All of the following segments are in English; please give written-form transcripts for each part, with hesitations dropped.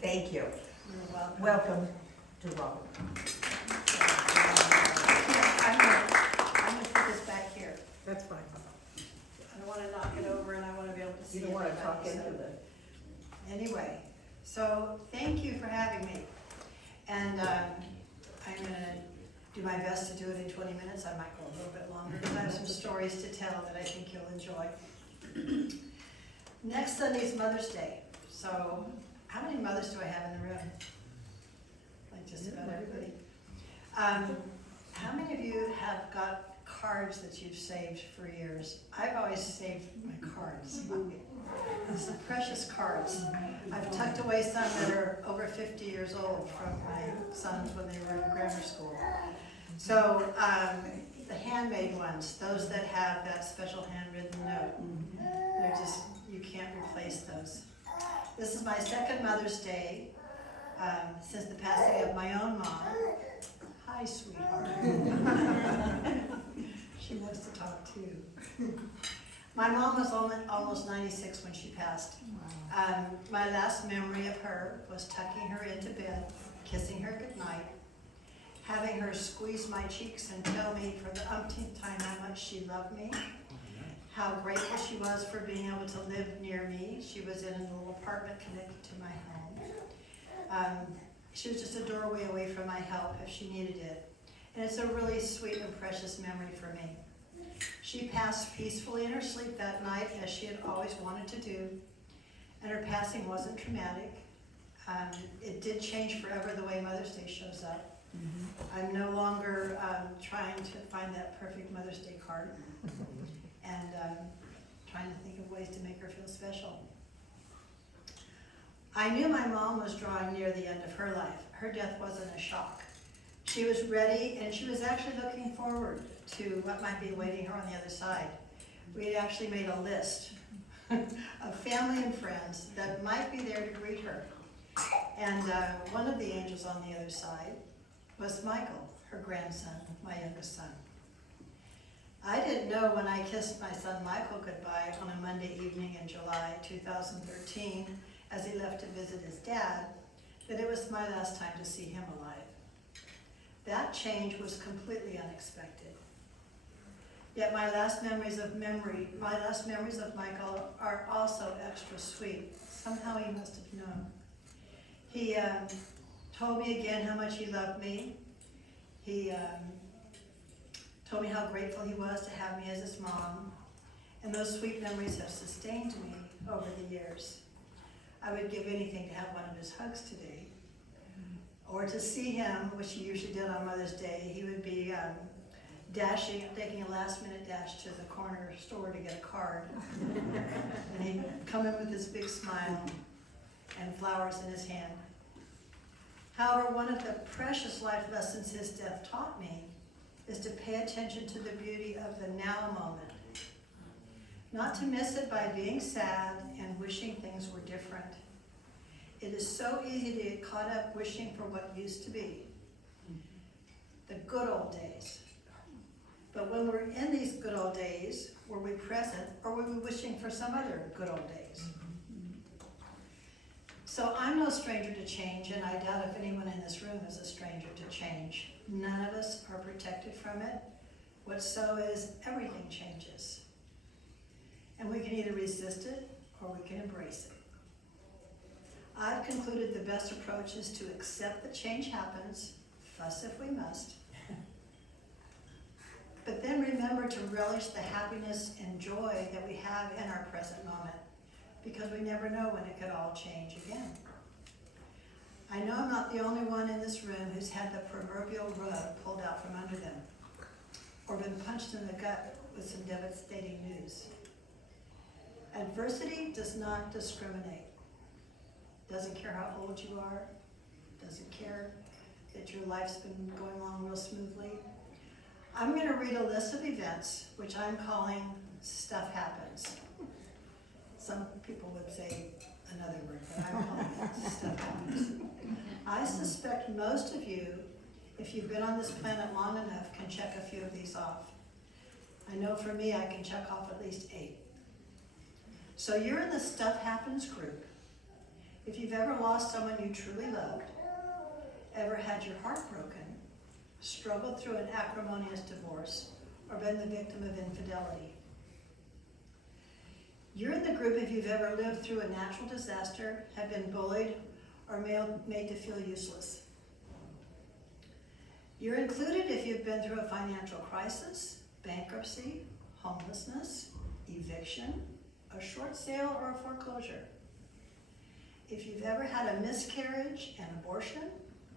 Thank you. You're welcome. Welcome to Robin. I'm gonna put this back here. That's fine. I don't wanna knock it over and I wanna be able to see You don't wanna everybody, talk into so- the, Anyway, so thank you for having me. And I'm gonna do my best to do it in 20 minutes. I might go a little bit longer because I have some stories to tell that I think you'll enjoy. Next Sunday is Mother's Day. So how many mothers do I have in the room? Like just about everybody. How many of you have got cards that you've saved for years? I've always saved my cards. These are precious cards. I've tucked away some that are over 50 years old from my sons when they were in grammar school. So the handmade ones, those that have that special handwritten note, they're just, you can't replace those. This is my second Mother's Day since the passing of my own mom. Hi, sweetheart. She wants to talk too. My mom was almost 96 when she passed. My last memory of her was tucking her into bed, kissing her goodnight, having her squeeze my cheeks and tell me for the umpteenth time how much she loved me, how grateful she was for being able to live near me. She was in a little apartment connected to my home. She was just a doorway away from my help if she needed it. And it's a really sweet and precious memory for me. She passed peacefully in her sleep that night, as she had always wanted to do, and her passing wasn't traumatic. It did change forever the way Mother's Day shows up. I'm no longer trying to find that perfect Mother's Day card, and trying to think of ways to make her feel special. I knew my mom was drawing near the end of her life. Her death wasn't a shock. She was ready, and she was actually looking forward to what might be awaiting her on the other side. We had actually made a list of family and friends that might be there to greet her. And one of the angels on the other side was Michael, her grandson, my youngest son. I didn't know when I kissed my son Michael goodbye on a Monday evening in July 2013, as he left to visit his dad, that it was my last time to see him alive. That change was completely unexpected. Yet my last memories of Michael are also extra sweet. Somehow he must have known. He told me again how much he loved me. He told me how grateful he was to have me as his mom. And those sweet memories have sustained me over the years. I would give anything to have one of his hugs today. Or to see him, which he usually did on Mother's Day. He would be taking a last-minute dash to the corner store to get a card. And he'd come in with this big smile and flowers in his hand. However, one of the precious life lessons his death taught me is to pay attention to the beauty of the now moment. Not to miss it by being sad and wishing things were different. It is so easy to get caught up wishing for what used to be, the good old days. But when we're in these good old days, were we present or were we wishing for some other good old days? So I'm no stranger to change, and I doubt if anyone in this room is a stranger to change. None of us are protected from it. What's so is everything changes. And we can either resist it or we can embrace it. I've concluded the best approach is to accept that change happens, fuss if we must, but then remember to relish the happiness and joy that we have in our present moment, because we never know when it could all change again. I know I'm not the only one in this room who's had the proverbial rug pulled out from under them, or been punched in the gut with some devastating news. Adversity does not discriminate. Doesn't care how old you are, doesn't care that your life's been going along real smoothly. I'm going to read a list of events which I'm calling Stuff Happens. Some people would say another word, but I'm calling it Stuff Happens. I suspect most of you, if you've been on this planet long enough, can check a few of these off. I know for me, I can check off at least 8. So you're in the Stuff Happens group. If you've ever lost someone you truly loved, ever had your heart broken, struggled through an acrimonious divorce, or been the victim of infidelity. You're in the group if you've ever lived through a natural disaster, have been bullied, or made to feel useless. You're included if you've been through a financial crisis, bankruptcy, homelessness, eviction, a short sale, or a foreclosure. If you've ever had a miscarriage, an abortion,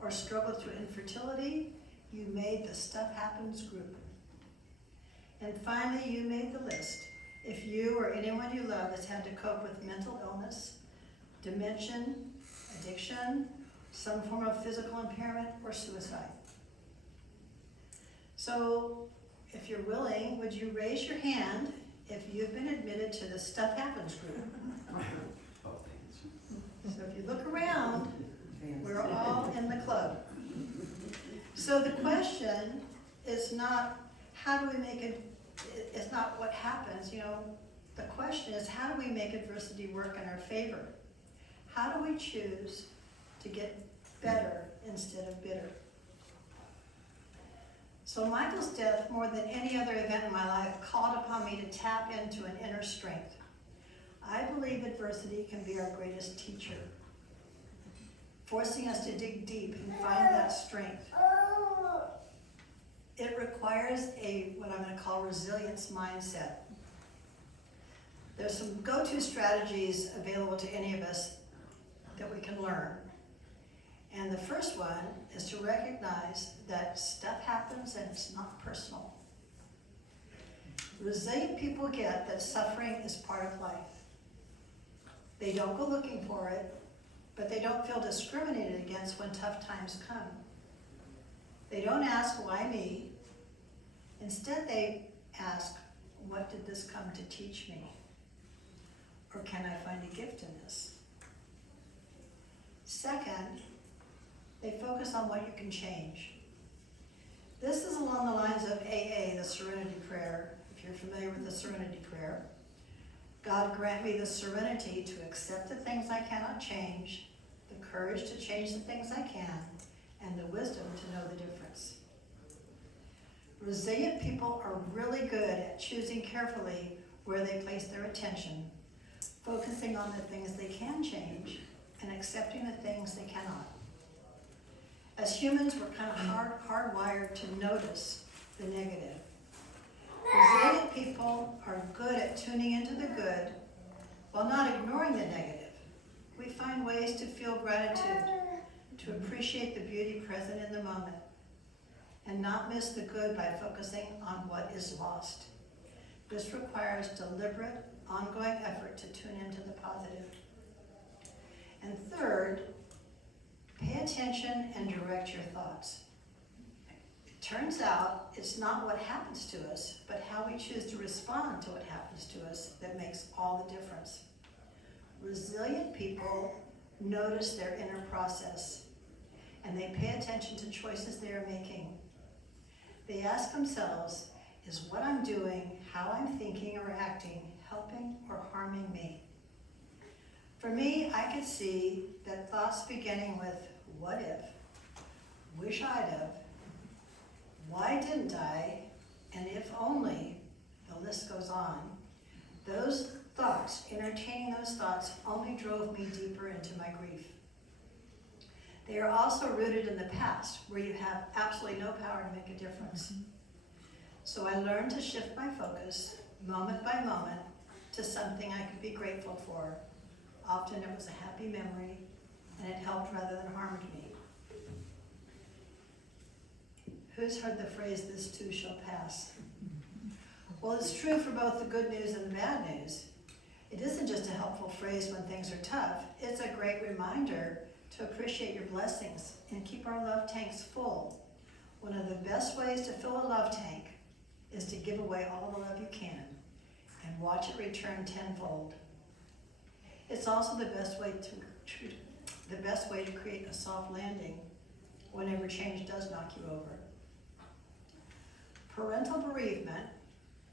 or struggled through infertility, you made the Stuff Happens group. And finally, you made the list if you or anyone you love has had to cope with mental illness, dementia, addiction, some form of physical impairment, or suicide. So, if you're willing, would you raise your hand if you've been admitted to the Stuff Happens group? So if you look around, we're all in the club. So the question is not how do we make it, it's not what happens, the question is how do we make adversity work in our favor? How do we choose to get better instead of bitter? So Michael's death, more than any other event in my life, called upon me to tap into an inner strength. I believe adversity can be our greatest teacher, forcing us to dig deep and find that strength. It requires what I'm going to call resilience mindset. There's some go-to strategies available to any of us that we can learn. And the first one is to recognize that stuff happens and it's not personal. Resilient people get that suffering is part of life. They don't go looking for it, but they don't feel discriminated against when tough times come. They don't ask, why me? Instead, they ask, what did this come to teach me? Or can I find a gift in this? Second, they focus on what you can change. This is along the lines of AA, the Serenity Prayer, if you're familiar with the Serenity Prayer. God grant me the serenity to accept the things I cannot change, the courage to change the things I can, and the wisdom to know the difference. Resilient people are really good at choosing carefully where they place their attention, focusing on the things they can change, and accepting the things they cannot. As humans, we're kind of hardwired to notice the negative. Resilient people are good at tuning into the good while not ignoring the negative. We find ways to feel gratitude, to appreciate the beauty present in the moment, and not miss the good by focusing on what is lost. This requires deliberate, ongoing effort to tune into the positive. And third, pay attention and direct your thoughts. It turns out it's not what happens to us, but how we choose to respond to what happens to us that makes all the difference. Resilient people notice their inner process, and they pay attention to choices they are making. They ask themselves, is what I'm doing, how I'm thinking or acting, helping or harming me? For me, I could see that thoughts beginning with, what if, wish I'd have, why didn't I, and if only, the list goes on. Those thoughts, entertaining those thoughts, only drove me deeper into my grief. They are also rooted in the past, where you have absolutely no power to make a difference. So I learned to shift my focus, moment by moment, to something I could be grateful for. Often it was a happy memory, and it helped rather than harmed me. Who's heard the phrase, this too shall pass? Well, it's true for both the good news and the bad news. It isn't just a helpful phrase when things are tough. It's a great reminder to appreciate your blessings and keep our love tanks full. One of the best ways to fill a love tank is to give away all the love you can and watch it return tenfold. It's also the best way to create a soft landing whenever change does knock you over. Parental bereavement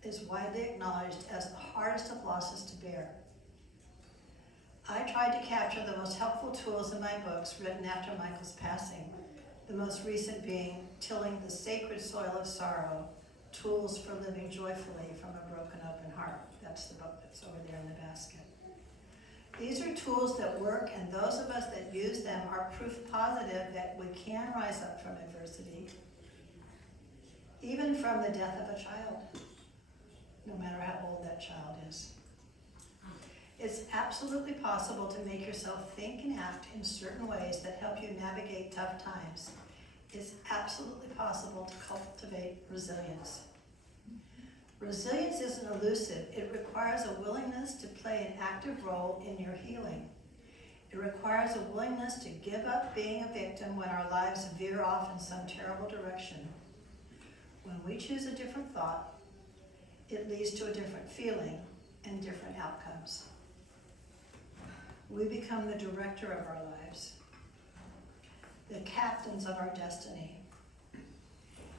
is widely acknowledged as the hardest of losses to bear. I tried to capture the most helpful tools in my books written after Michael's passing, the most recent being Tilling the Sacred Soil of Sorrow, Tools for Living Joyfully from a Broken Open Heart. That's the book that's over there in the basket. These are tools that work, and those of us that use them are proof positive that we can rise up from adversity, even from the death of a child, no matter how old that child is. It's absolutely possible to make yourself think and act in certain ways that help you navigate tough times. It's absolutely possible to cultivate resilience. Resilience isn't elusive. It requires a willingness to play an active role in your healing. It requires a willingness to give up being a victim when our lives veer off in some terrible direction. When we choose a different thought, it leads to a different feeling and different outcomes. We become the director of our lives, the captains of our destiny.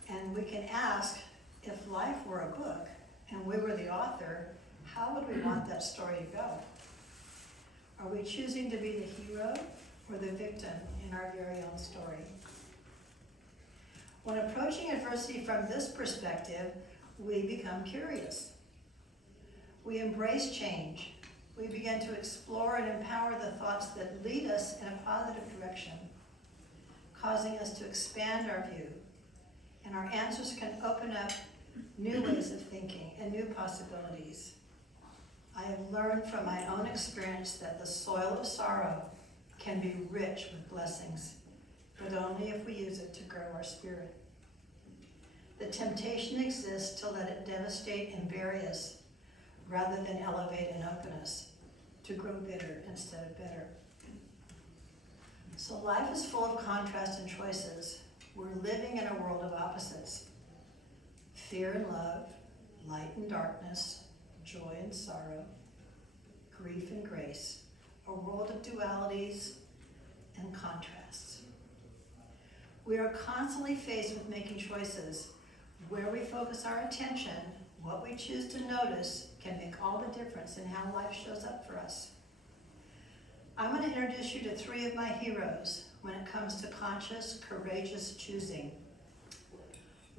And we can ask, if life were a book and we were the author, how would we want that story to go? Are we choosing to be the hero or the victim in our very own story? When approaching adversity from this perspective, we become curious. We embrace change. We begin to explore and empower the thoughts that lead us in a positive direction, causing us to expand our view. And our answers can open up new ways of thinking and new possibilities. I have learned from my own experience that the soil of sorrow can be rich with blessings, but only if we use it to grow our spirit. The temptation exists to let it devastate and bury us, rather than elevate and open us, to grow bitter instead of better. So life is full of contrast and choices. We're living in a world of opposites. Fear and love, light and darkness, joy and sorrow, grief and grace, a world of dualities and contrasts. We are constantly faced with making choices. Where we focus our attention, what we choose to notice, can make all the difference in how life shows up for us. I'm going to introduce you to 3 of my heroes when it comes to conscious, courageous choosing.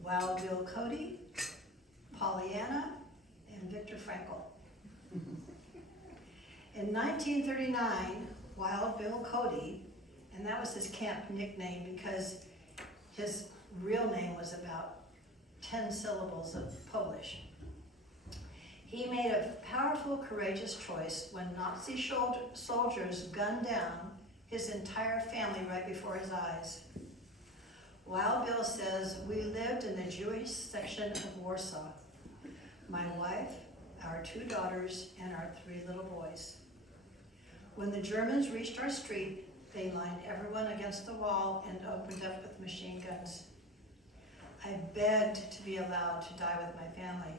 Wild Bill Cody, Pollyanna, and Viktor Frankl. In 1939, Wild Bill Cody, and that was his camp nickname because his real name was about 10 syllables of Polish. He made a powerful, courageous choice when Nazi soldiers gunned down his entire family right before his eyes. Wild Bill says, "We lived in the Jewish section of Warsaw. My wife, our 2 daughters, and our 3 little boys. When the Germans reached our street, they lined everyone against the wall and opened up with machine guns. I begged to be allowed to die with my family,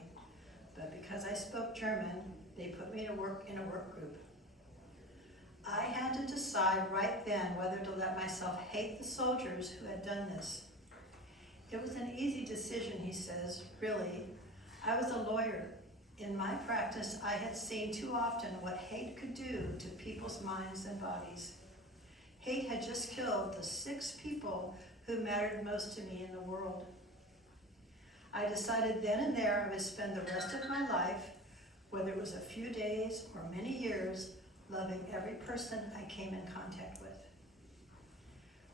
but because I spoke German, they put me to work in a work group. I had to decide right then whether to let myself hate the soldiers who had done this. It was an easy decision," he says, "really. I was a lawyer. In my practice, I had seen too often what hate could do to people's minds and bodies. Hate had just killed the 6 people who mattered most to me in the world. I decided then and there I would spend the rest of my life, whether it was a few days or many years, loving every person I came in contact with."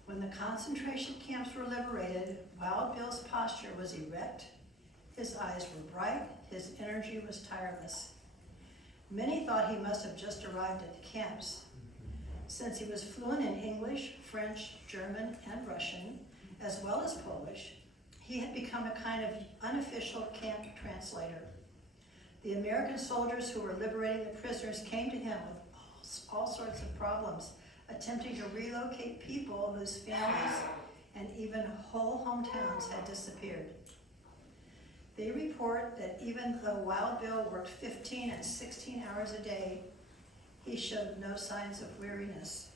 When the concentration camps were liberated, Wild Bill's posture was erect, his eyes were bright, his energy was tireless. Many thought he must have just arrived at the camps. Since he was fluent in English, French, German, and Russian, as well as Polish, he had become a kind of unofficial camp translator. The American soldiers who were liberating the prisoners came to him with all sorts of problems, attempting to relocate people whose families and even whole hometowns had disappeared. They report that even though Wild Bill worked 15 and 16 hours a day, he showed no signs of weariness.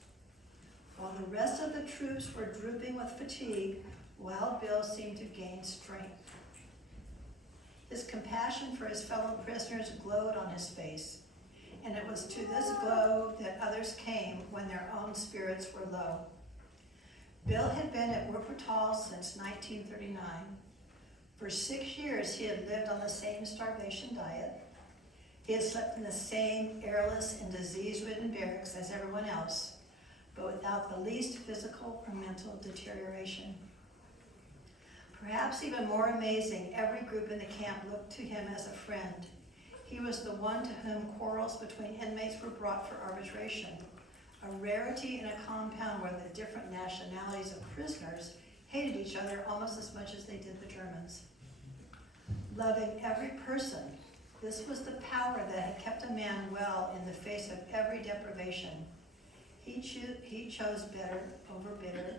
While the rest of the troops were drooping with fatigue, Wild Bill seemed to gain strength. His compassion for his fellow prisoners glowed on his face. and it was to this glow that others came when their own spirits were low. Bill had been at Wuppertal since 1939. For 6 years, he had lived on the same starvation diet. He had slept in the same airless and disease-ridden barracks as everyone else, but without the least physical or mental deterioration. Perhaps even more amazing, every group in the camp looked to him as a friend. He was the one to whom quarrels between inmates were brought for arbitration, a rarity in a compound where the different nationalities of prisoners hated each other almost as much as they did the Germans. Loving every person, this was the power that had kept a man well in the face of every deprivation. He chose better over bitter,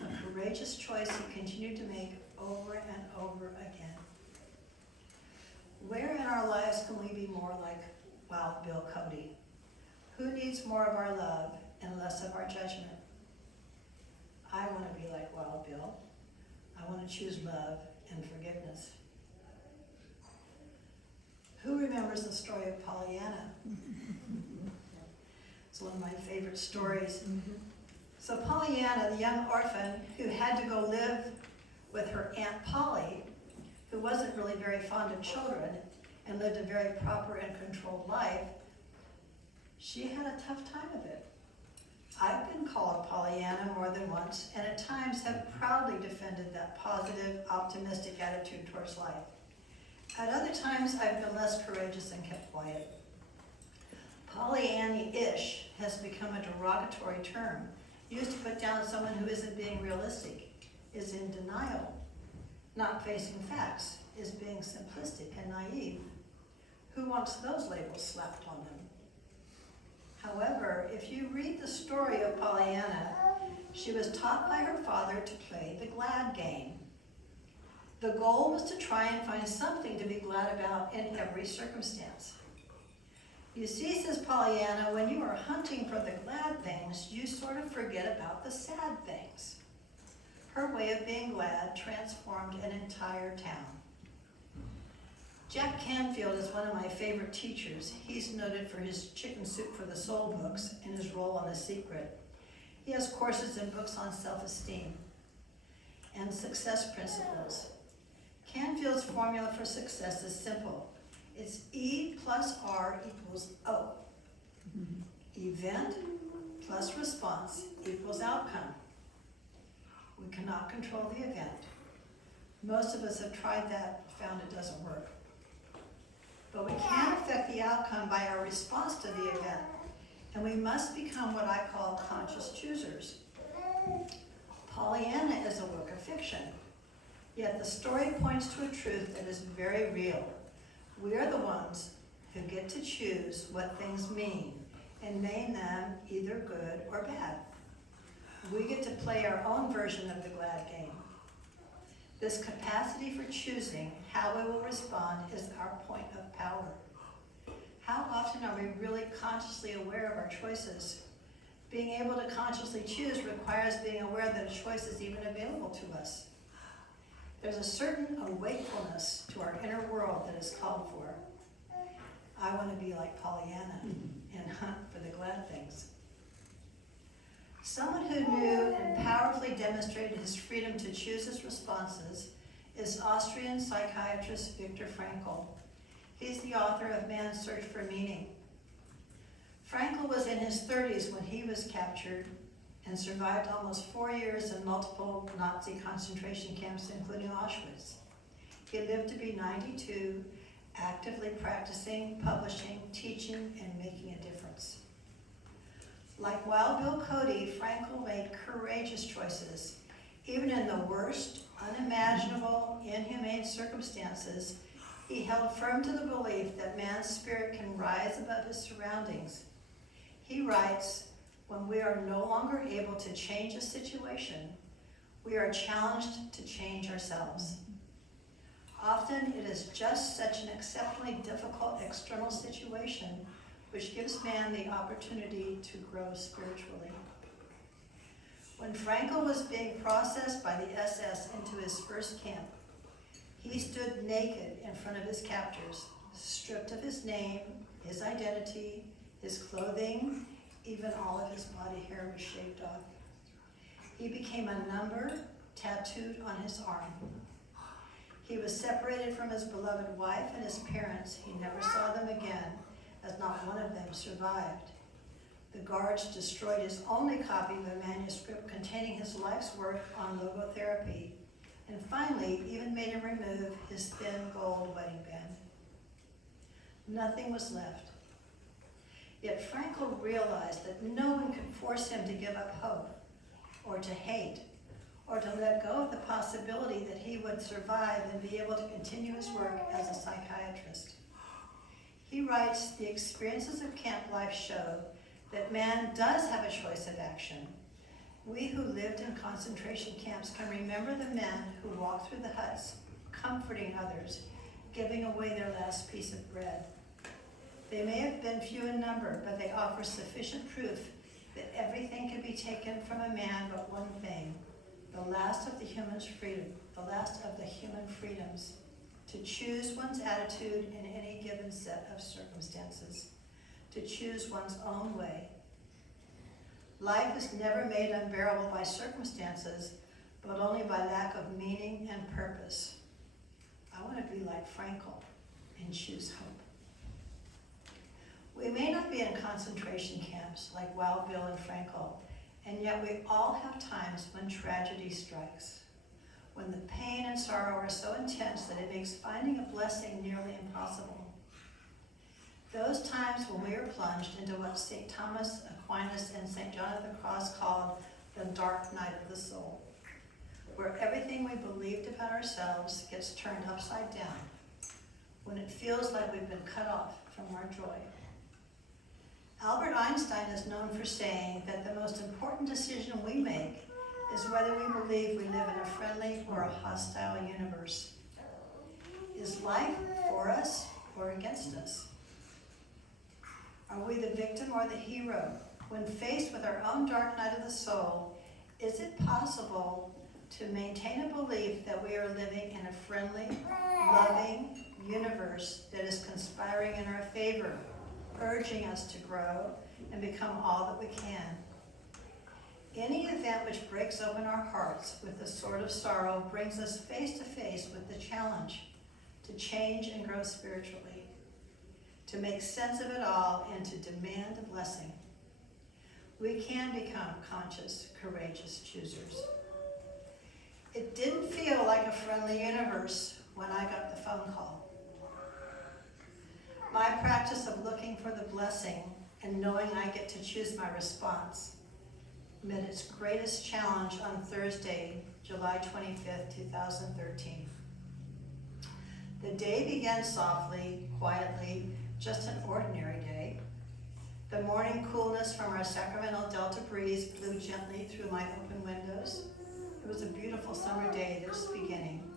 a courageous choice he continued to make over and over again. Where in our lives can we be more like Wild Bill Cody? Who needs more of our love and less of our judgment? I want to be like Wild Bill. I want to choose love and forgiveness. Who remembers the story of Pollyanna? It's one of my favorite stories. So Pollyanna, the young orphan who had to go live with her Aunt Polly, who wasn't really very fond of children and lived a very proper and controlled life, she had a tough time of it. I've been called Pollyanna more than once, and at times have proudly defended that positive, optimistic attitude towards life. At other times, I've been less courageous and kept quiet. Pollyanny-ish has become a derogatory term used to put down someone who isn't being realistic, is in denial, not facing facts, is being simplistic and naive. Who wants those labels slapped on them? However, if you read the story of Pollyanna, she was taught by her father to play the glad game. The goal was to try and find something to be glad about in every circumstance. You see, says Pollyanna, when you are hunting for the glad things, you sort of forget about the sad things. Her way of being glad transformed an entire town. Jack Canfield is one of my favorite teachers. He's noted for his Chicken Soup for the Soul books and his role on The Secret. He has courses and books on self-esteem and success principles. Canfield's formula for success is simple. It's E plus R equals O. Event plus response equals outcome. We cannot control the event. Most of us have tried that, found it doesn't work. But we can affect the outcome by our response to the event, and we must become what I call conscious choosers. Pollyanna is a work of fiction, yet the story points to a truth that is very real. We are the ones who get to choose what things mean and name them either good or bad. We get to play our own version of the glad game. This capacity for choosing how we will respond is our point of power. How often are we really consciously aware of our choices? Being able to consciously choose requires being aware that a choice is even available to us. There's a certain awakefulness to our inner world that is called for. I want to be like Pollyanna and hunt for the glad things. Someone who knew and powerfully demonstrated his freedom to choose his responses is Austrian psychiatrist Viktor Frankl. He's the author of Man's Search for Meaning. Frankl was in his 30s when he was captured and survived almost 4 years in multiple Nazi concentration camps, including Auschwitz. He lived to be 92, actively practicing, publishing, teaching, and making a difference. Like Wild Bill Cody, Frankl made courageous choices. Even in the worst, unimaginable, inhumane circumstances, he held firm to the belief that man's spirit can rise above his surroundings. He writes, when we are no longer able to change a situation, we are challenged to change ourselves. Often it is just such an exceptionally difficult external situation which gives man the opportunity to grow spiritually. When Frankl was being processed by the SS into his first camp, he stood naked in front of his captors, stripped of his name, his identity, His clothing, even all of his body hair was shaved off. He became a number tattooed on his arm. He was separated from his beloved wife and his parents. He never saw them again, as not one of them survived. The guards destroyed his only copy of a manuscript containing his life's work on logotherapy, and finally even made him remove his thin gold wedding band. Nothing was left. Yet Frankl realized that no one could force him to give up hope, or to hate, or to let go of the possibility that he would survive and be able to continue his work as a psychiatrist. He writes, "The experiences of camp life show that man does have a choice of action. We who lived in concentration camps can remember the men who walked through the huts, comforting others, giving away their last piece of bread. They may have been few in number, but they offer sufficient proof that everything can be taken from a man but one thing, the last of the human freedoms, to choose one's attitude in any given set of circumstances, to choose one's own way. Life is never made unbearable by circumstances, but only by lack of meaning and purpose." I want to be like Frankl and choose hope. We may not be in concentration camps like Wild Bill and Frankl, and yet we all have times when tragedy strikes, when the pain and sorrow are so intense that it makes finding a blessing nearly impossible. Those times when we are plunged into what St. Thomas Aquinas and St. John of the Cross called the dark night of the soul, where everything we believed about ourselves gets turned upside down, when it feels like we've been cut off from our joy. Albert Einstein is known for saying that the most important decision we make is whether we believe we live in a friendly or a hostile universe. Is life for us or against us? Are we the victim or the hero? When faced with our own dark night of the soul, is it possible to maintain a belief that we are living in a friendly, loving universe that is conspiring in our favor, urging us to grow and become all that we can? Any event which breaks open our hearts with the sword of sorrow brings us face to face with the challenge to change and grow spiritually, to make sense of it all and to demand a blessing. We can become conscious, courageous choosers. It didn't feel like a friendly universe when I got the phone call. My practice of looking for the blessing and knowing I get to choose my response met its greatest challenge on Thursday, July 25th, 2013. The day began softly, quietly, just an ordinary day. The morning coolness from our Sacramento Delta breeze blew gently through my open windows. It was a beautiful summer day just beginning.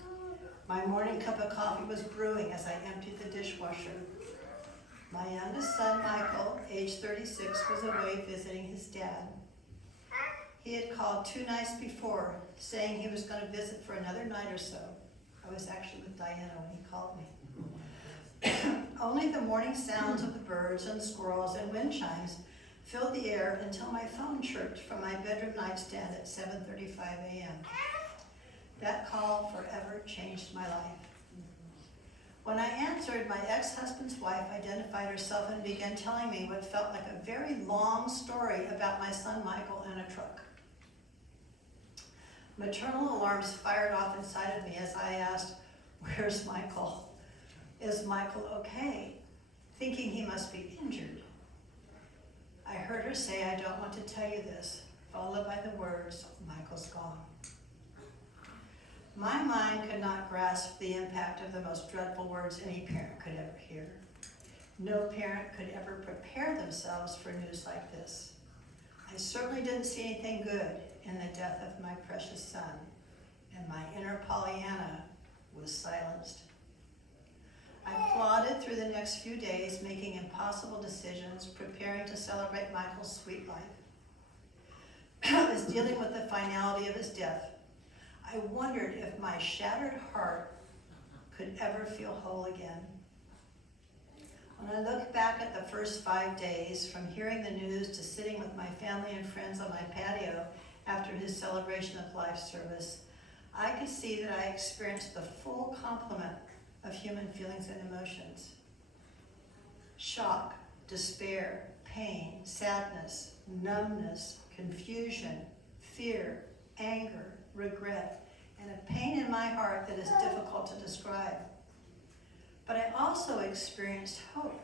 My morning cup of coffee was brewing as I emptied the dishwasher. My youngest son, Michael, age 36, was away visiting his dad. He had called 2 nights before, saying he was going to visit for another night or so. I was actually with Diana when he called me. Only the morning sounds of the birds and squirrels and wind chimes filled the air until my phone chirped from my bedroom nightstand at 7:35 a.m. That call forever changed my life. When I answered, my ex-husband's wife identified herself and began telling me what felt like a very long story about my son Michael and a truck. Maternal alarms fired off inside of me as I asked, "Where's Michael? Is Michael okay?" Thinking he must be injured. I heard her say, "I don't want to tell you this," followed by the words, "Michael's gone." My mind could not grasp the impact of the most dreadful words any parent could ever hear. No parent could ever prepare themselves for news like this. I certainly didn't see anything good in the death of my precious son, and my inner Pollyanna was silenced. I plodded through the next few days, making impossible decisions, preparing to celebrate Michael's sweet life. I was dealing with the finality of his death. I wondered if my shattered heart could ever feel whole again. When I look back at the first 5 days, from hearing the news to sitting with my family and friends on my patio after his celebration of life service, I could see that I experienced the full complement of human feelings and emotions. Shock, despair, pain, sadness, numbness, confusion, fear, anger, regret, and a pain in my heart that is difficult to describe. But I also experienced hope,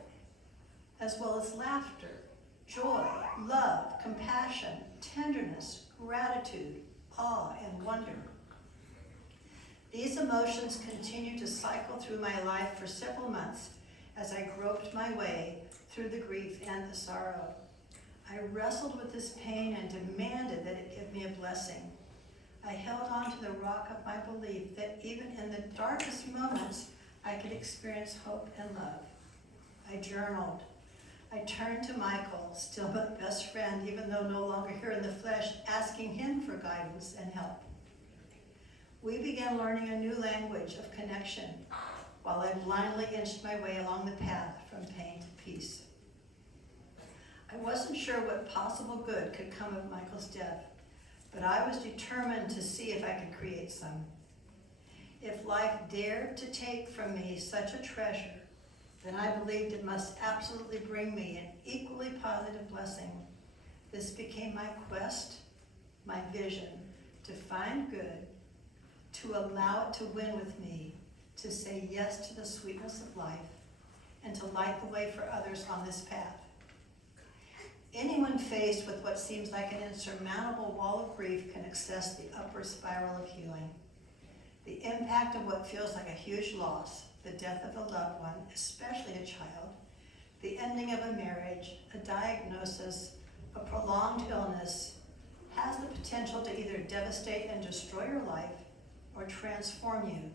as well as laughter, joy, love, compassion, tenderness, gratitude, awe, and wonder. These emotions continued to cycle through my life for several months as I groped my way through the grief and the sorrow. I wrestled with this pain and demanded that it give me a blessing. I held on to the rock of my belief that even in the darkest moments, I could experience hope and love. I journaled. I turned to Michael, still my best friend, even though no longer here in the flesh, asking him for guidance and help. We began learning a new language of connection while I blindly inched my way along the path from pain to peace. I wasn't sure what possible good could come of Michael's death, but I was determined to see if I could create some. If life dared to take from me such a treasure, then I believed it must absolutely bring me an equally positive blessing. This became my quest, my vision, to find good, to allow it to win with me, to say yes to the sweetness of life, and to light the way for others on this path. Anyone faced with what seems like an insurmountable wall of grief can access the upward spiral of healing. The impact of what feels like a huge loss, the death of a loved one, especially a child, the ending of a marriage, a diagnosis, a prolonged illness, has the potential to either devastate and destroy your life or transform you,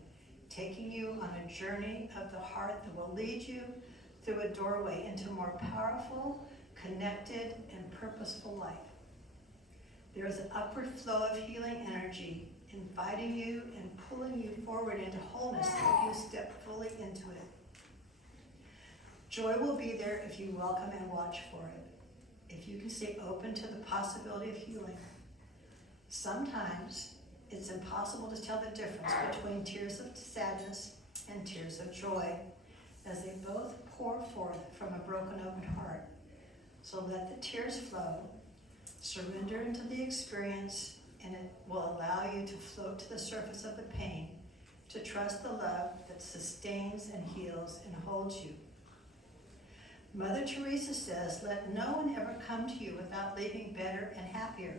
taking you on a journey of the heart that will lead you through a doorway into a more powerful, connected, and purposeful life. There is an upward flow of healing energy inviting you and pulling you forward into wholeness if you step fully into it. Joy will be there if you welcome and watch for it, if you can stay open to the possibility of healing. Sometimes it's impossible to tell the difference between tears of sadness and tears of joy, as they both pour forth from a broken open heart. So let the tears flow, surrender into the experience, and it will allow you to float to the surface of the pain, to trust the love that sustains and heals and holds you. Mother Teresa says, let no one ever come to you without leaving better and happier.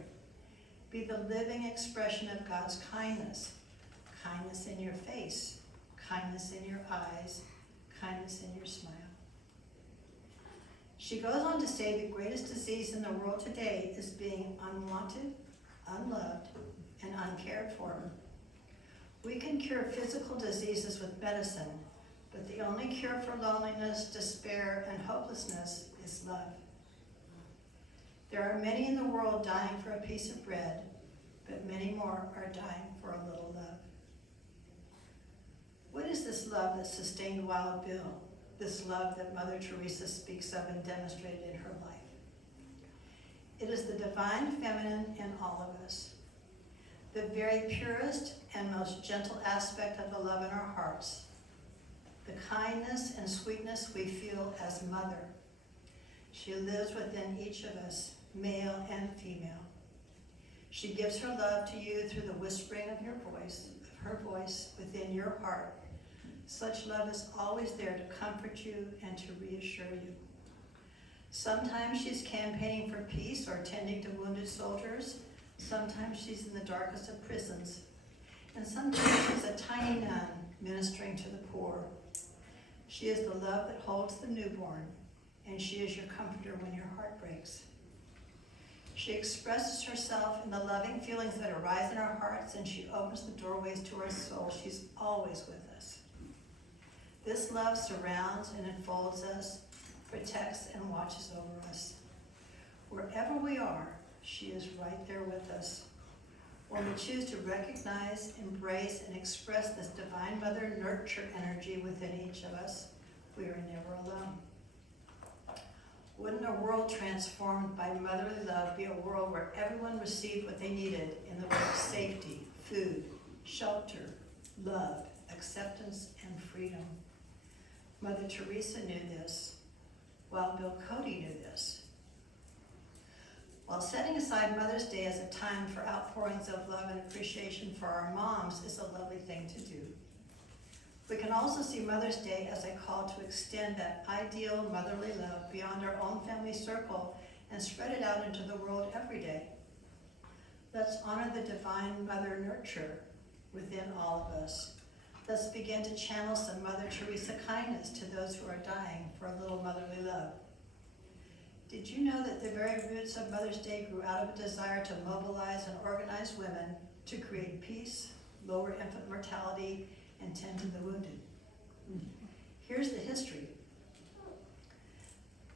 Be the living expression of God's kindness. Kindness in your face, kindness in your eyes, kindness in your smile. She goes on to say the greatest disease in the world today is being unwanted, unloved, and uncared for. We can cure physical diseases with medicine, but the only cure for loneliness, despair, and hopelessness is love. There are many in the world dying for a piece of bread, but many more are dying for a little love. What is this love that sustained Wild Bill? This love that Mother Teresa speaks of and demonstrated in her life. It is the divine feminine in all of us, the very purest and most gentle aspect of the love in our hearts, the kindness and sweetness we feel as mother. She lives within each of us, male and female. She gives her love to you through the whispering of her voice within your heart. Such love is always there to comfort you and to reassure you. Sometimes she's campaigning for peace or tending to wounded soldiers. Sometimes she's in the darkest of prisons. And sometimes she's a tiny nun ministering to the poor. She is the love that holds the newborn, and she is your comforter when your heart breaks. She expresses herself in the loving feelings that arise in our hearts, and she opens the doorways to our soul. She's always with us. This love surrounds and enfolds us, protects and watches over us. Wherever we are, she is right there with us. When we choose to recognize, embrace, and express this divine mother nurture energy within each of us, we are never alone. Wouldn't a world transformed by motherly love be a world where everyone received what they needed in the way of safety, food, shelter, love, acceptance, and freedom? Mother Teresa knew this, while Bill Cody knew this. While setting aside Mother's Day as a time for outpourings of love and appreciation for our moms is a lovely thing to do, we can also see Mother's Day as a call to extend that ideal motherly love beyond our own family circle and spread it out into the world every day. Let's honor the divine mother nurture within all of us. Let's begin to channel some Mother Teresa kindness to those who are dying for a little motherly love. Did you know that the very roots of Mother's Day grew out of a desire to mobilize and organize women to create peace, lower infant mortality, and tend to the wounded? Here's the history.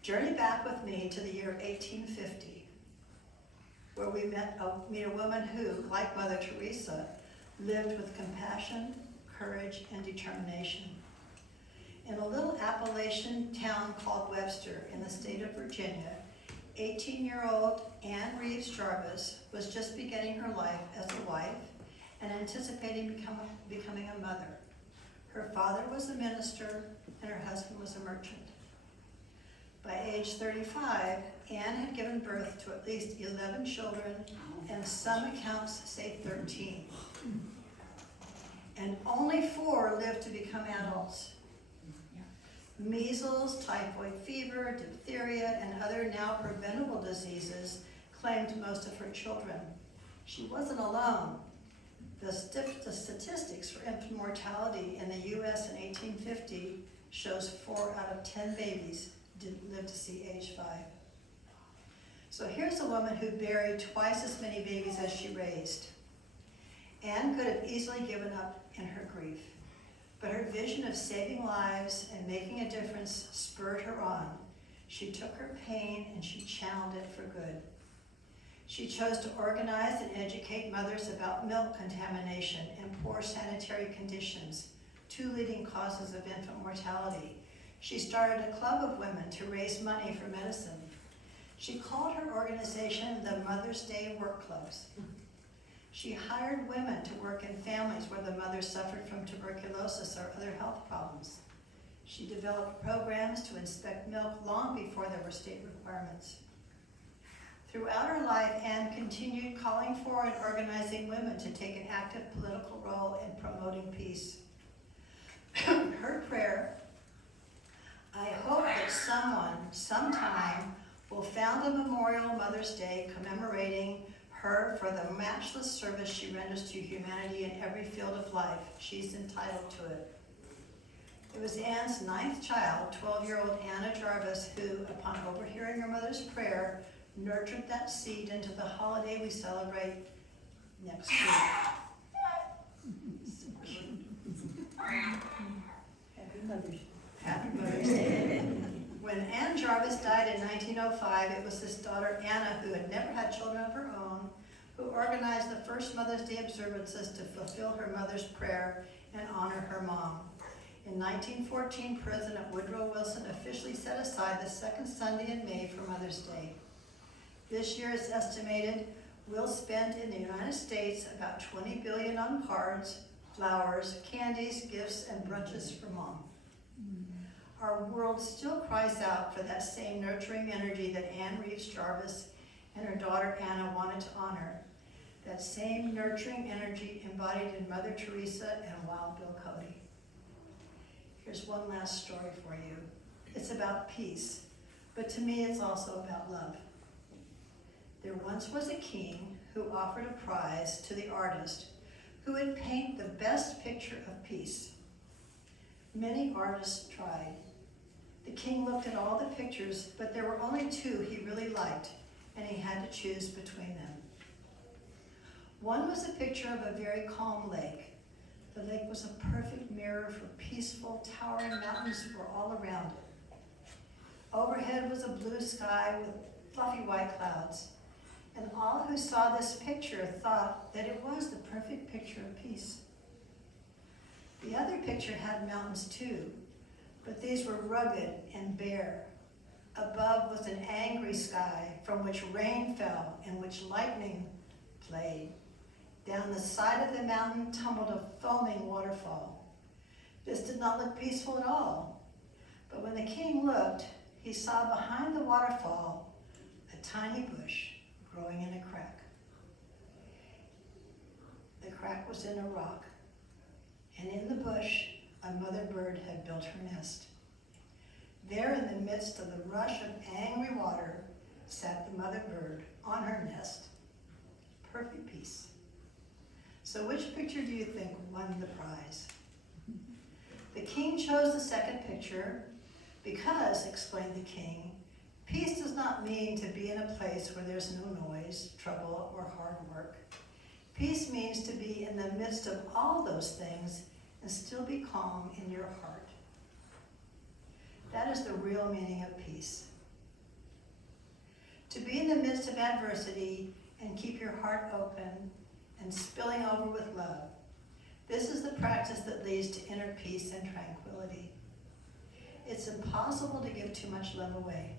Journey back with me to the year 1850, where we meet a woman who, like Mother Teresa, lived with compassion, courage, and determination. In a little Appalachian town called Webster in the state of Virginia, 18-year-old Anne Reeves Jarvis was just beginning her life as a wife and anticipating becoming a mother. Her father was a minister and her husband was a merchant. By age 35, Anne had given birth to at least 11 children, and some accounts say 13. And only 4 lived to become adults. Measles, typhoid fever, diphtheria, and other now preventable diseases claimed most of her children. She wasn't alone. The statistics for infant mortality in the US in 1850 shows 4 out of 10 babies didn't live to see age 5. So here's a woman who buried twice as many babies as she raised. Anne could have easily given up in her grief, but her vision of saving lives and making a difference spurred her on. She took her pain and she channeled it for good. She chose to organize and educate mothers about milk contamination and poor sanitary conditions, 2 leading causes of infant mortality. She started a club of women to raise money for medicine. She called her organization the Mother's Day Work Clubs. She hired women to work in families where the mothers suffered from tuberculosis or other health problems. She developed programs to inspect milk long before there were state requirements. Throughout her life, Anne continued calling for and organizing women to take an active political role in promoting peace. Her prayer, I hope that someone, sometime, will found a memorial Mother's Day commemorating her for the matchless service she renders to humanity in every field of life. She's entitled to it. It was Anne's 9th child, 12-year-old Anna Jarvis, who, upon overhearing her mother's prayer, nurtured that seed into the holiday we celebrate next week. So cute. Happy Mother's Day. Happy Mother's Day. When Anne Jarvis died in 1905, it was his daughter Anna, who had never had children of her own, who organized the first Mother's Day observances to fulfill her mother's prayer and honor her mom. In 1914, President Woodrow Wilson officially set aside the second Sunday in May for Mother's Day. This year, it's estimated we'll spend in the United States about $20 billion on cards, flowers, candies, gifts, and brunches for mom. Our world still cries out for that same nurturing energy that Anne Reeves Jarvis and her daughter Anna wanted to honor. That same nurturing energy embodied in Mother Teresa and Wild Bill Cody. Here's one last story for you. It's about peace, but to me it's also about love. There once was a king who offered a prize to the artist who would paint the best picture of peace. Many artists tried. The king looked at all the pictures, but there were only 2 he really liked, and he had to choose between them. One was a picture of a very calm lake. The lake was a perfect mirror for peaceful, towering mountains were all around it. Overhead was a blue sky with fluffy white clouds, and all who saw this picture thought that it was the perfect picture of peace. The other picture had mountains too, but these were rugged and bare. Above was an angry sky from which rain fell and which lightning played. Down the side of the mountain tumbled a foaming waterfall. This did not look peaceful at all. But when the king looked, he saw behind the waterfall a tiny bush growing in a crack. The crack was in a rock, and in the bush, a mother bird had built her nest. There in the midst of the rush of angry water sat the mother bird on her nest. Perfect peace. So which picture do you think won the prize? The king chose the second picture because, explained the king, peace does not mean to be in a place where there's no noise, trouble, or hard work. Peace means to be in the midst of all those things and still be calm in your heart. That is the real meaning of peace. To be in the midst of adversity and keep your heart open and spilling over with love. This is the practice that leads to inner peace and tranquility. It's impossible to give too much love away.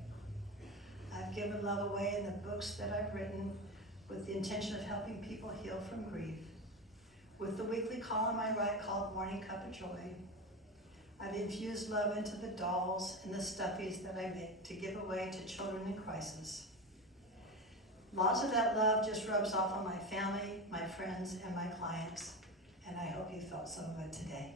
I've given love away in the books that I've written with the intention of helping people heal from grief. With the weekly column I write called Morning Cup of Joy. I've infused love into the dolls and the stuffies that I make to give away to children in crisis. Lots of that love just rubs off on my family, my friends, and my clients, and I hope you felt some of it today.